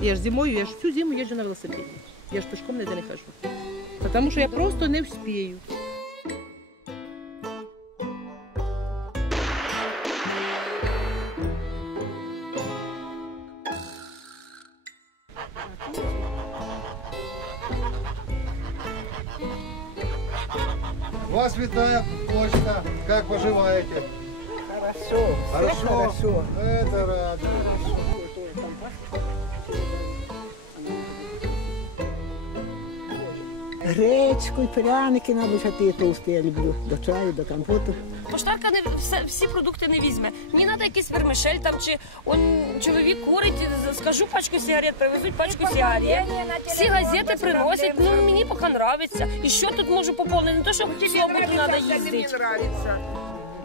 Я ж зимою, я ж всю зиму езжу на велосипеде. Я ж пешком ніде не хожу. Потому що я просто не вспію. Вас вітає почта. Как поживаете? Хорошо, Хорошо? все хорошо. Это радует. Гречку і пряники, мабуть, а ті толсті я люблю. До чаю, до компоту. Поштарка не все, всі продукти не візьме. Мені треба якийсь вермишель там чи он чоловік курить, скажу пачку сигарет, привезуть пачку сигарет. Всі газети приносять. Ну мені поки нравиться. І що тут можу поповнити? Не то, що в суботу треба Мне їздити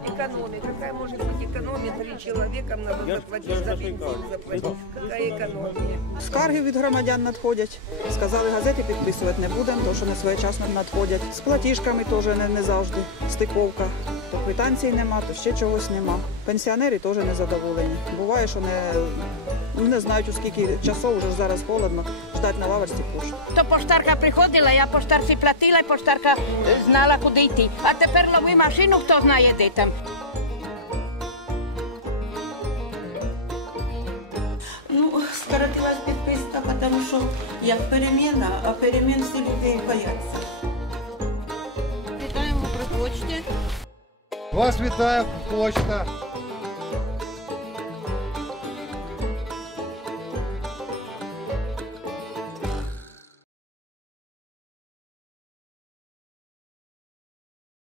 нравится. Экономия. Какая может быть экономия? Три человека надо заплатить за бензин, заплатить. Какая экономия? Скарги від громадян надходять. Сказали, газети підписувати не будемо, тому що не своєчасно надходять. З платіжками теж не, не завжди стиковка. То квитанцій нема, то ще чогось нема. Пенсіонери теж не задоволені. Буває, що не, не знають, у скільки часов, вже ж зараз холодно, ждать на лавочці пошту. То поштарка приходила, я поштарці платила, і поштарка знала, куди йти. А тепер лови машину, хто знає, де там. Ну, скоротилась підписка, тому що як переміна, а перемін всі людей бояться. Вас вітає почта.